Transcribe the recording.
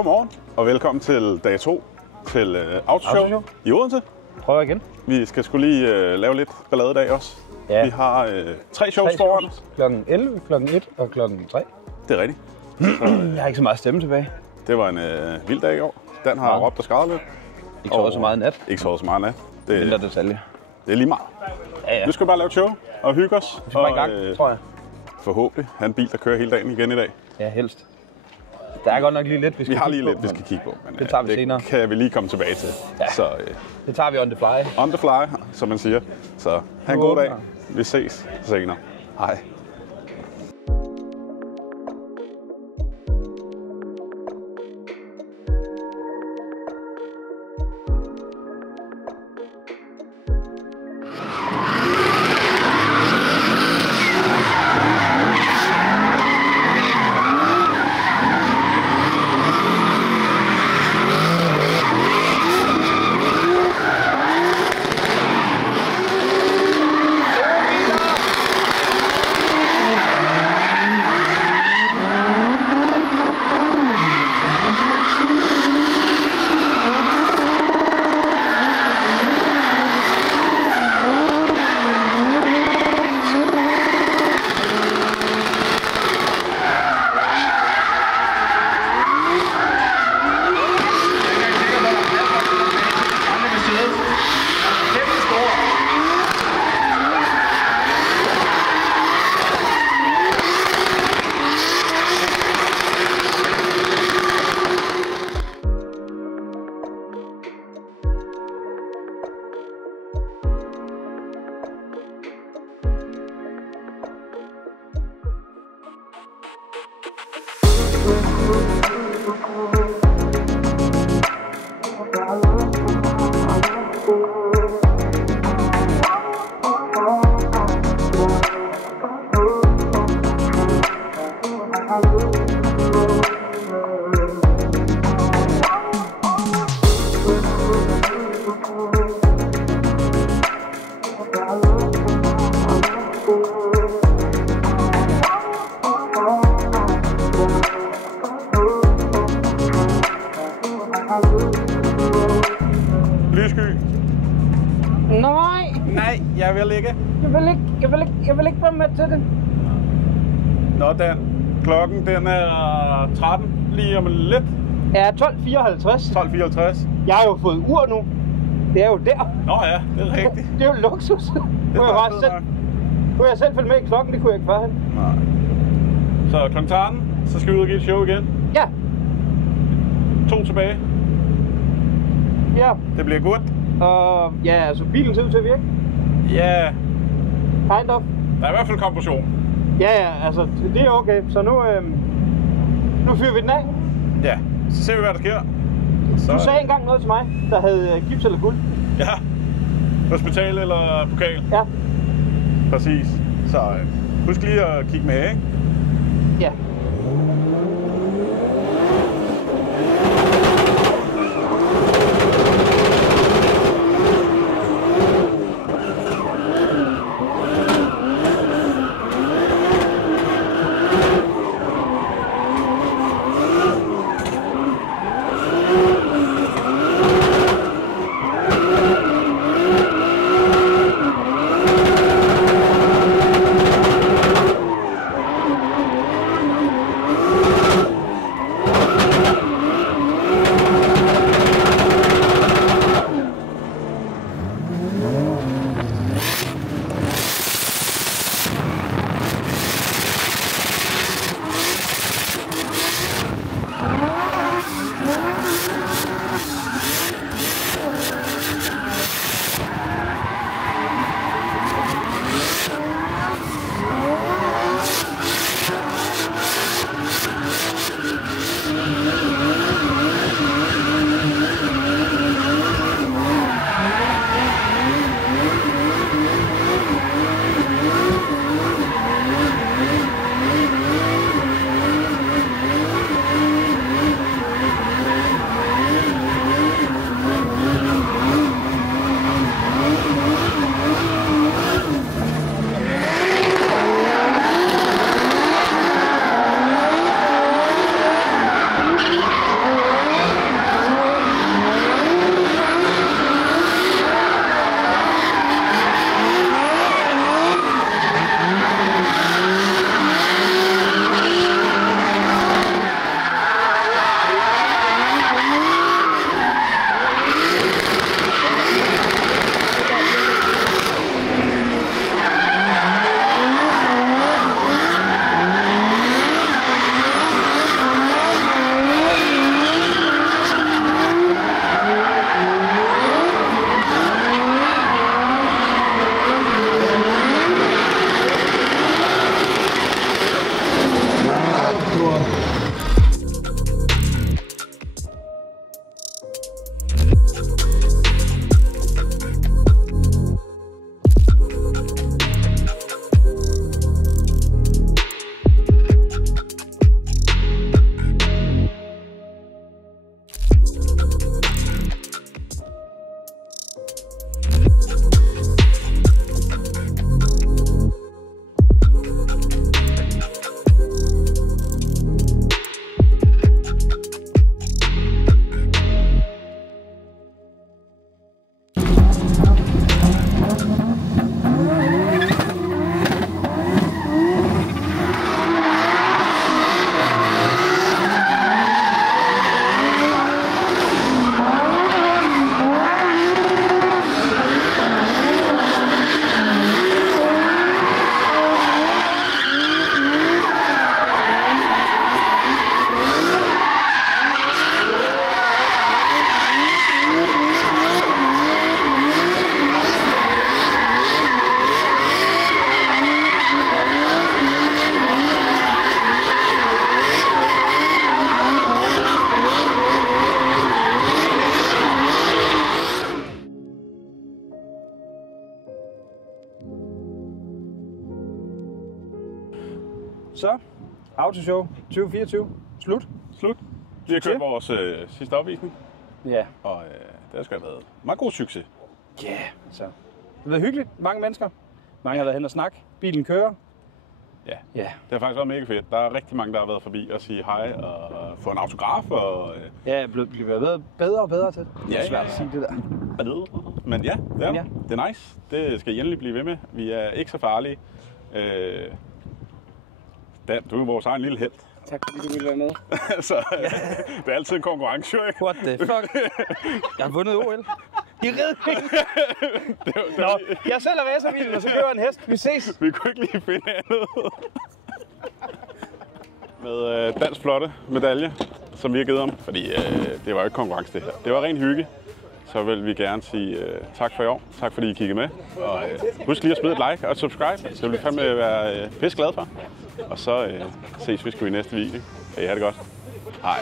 Godmorgen og velkommen til dag 2 til Autoshow i Odense. Prøv igen. Vi skal skulle lige lave lidt ballade i dag også. Ja. Vi har 3 shows foran os. Klokken 11, klokken 1 og klokken 3. Det er rigtigt. Jeg har ikke så meget stemme tilbage. Det var en vild dag i år. Dan har råbt og skrevet lidt. Ikke sovet så meget nat. Ikke sovet så meget nat. Mindre detalje. Det er lige meget. Ja. Nu skal vi bare lave et show og hygge os. Vi skal bare i gang, tror jeg. Forhåbentlig have en bil, der kører hele dagen igen i dag. Ja, helst. Der er godt nok lige lidt, vi har lige lidt, vi skal kigge på. Men det tager vi senere. Det kan vi lige komme tilbage til. Ja. Så, det tager vi on the fly. On the fly, som man siger. Så have en god dag. Vi ses senere. Hej. Lyssky. Nej, jeg vil ikke. Jeg vil ikke være med til det. Nå Dan, klokken den er 13 lige om lidt. Ja, 12.54. 12.54. Jeg har jo fået ur nu. Det er jo der. Nå ja, det er rigtigt. Det er jo luksus. Kunne jeg selv følge med i klokken, det kunne jeg ikke førhen. Nej. Så klokken 13, så skal vi ud og give et show igen. Ja. 2 tilbage. Ja. Det bliver godt. Og ja, altså bilen ser ud til at virke. Ja. Kind of. Der er i hvert fald kompression. Ja, altså det er okay. Så nu fyrer vi den af. Ja, så ser vi hvad der sker. Så, Du sagde engang noget til mig, der havde gips eller guld. Ja. Hospital eller pokal. Ja. Præcis. Så husk lige at kigge med, ikke? Ja. så Autoshow 2024. Slut. Vi har kørt vores sidste opvisning, Ja. og det har sgu været meget god succes. Ja, så. Det har været hyggeligt. Mange mennesker. Mange har været hen og snakke. Bilen kører. Ja, Ja. det har faktisk været mega fedt. Der er rigtig mange, der har været forbi og sige hej og få en autograf. Og, Ja, jeg bliver bedre og bedre til det. Det er svært at sige det der. Men ja, Ja. det er nice. Det skal I endelig blive ved med. Vi er ikke så farlige. Dan, du er vores egen lille helt. Tak fordi du ville være med. Så det er altid en konkurrence, jo ikke? What the fuck? Jeg har vundet OL. I redning. Nå, jeg er selv er racerbilen, og så kører en hest. Vi ses. Vi kunne ikke lige finde andet. Med dansk flotte medalje, som vi har givet ham. Fordi det var jo ikke konkurrence, det her. Det var ren hygge. Så vil vi gerne sige tak for i år. Tak fordi I kiggede med. Og husk lige at smide et like og et subscribe. Det vil vi fandme være pisse glade for. Og så ses vi sgu i næste video. Kan I have det godt. Hej.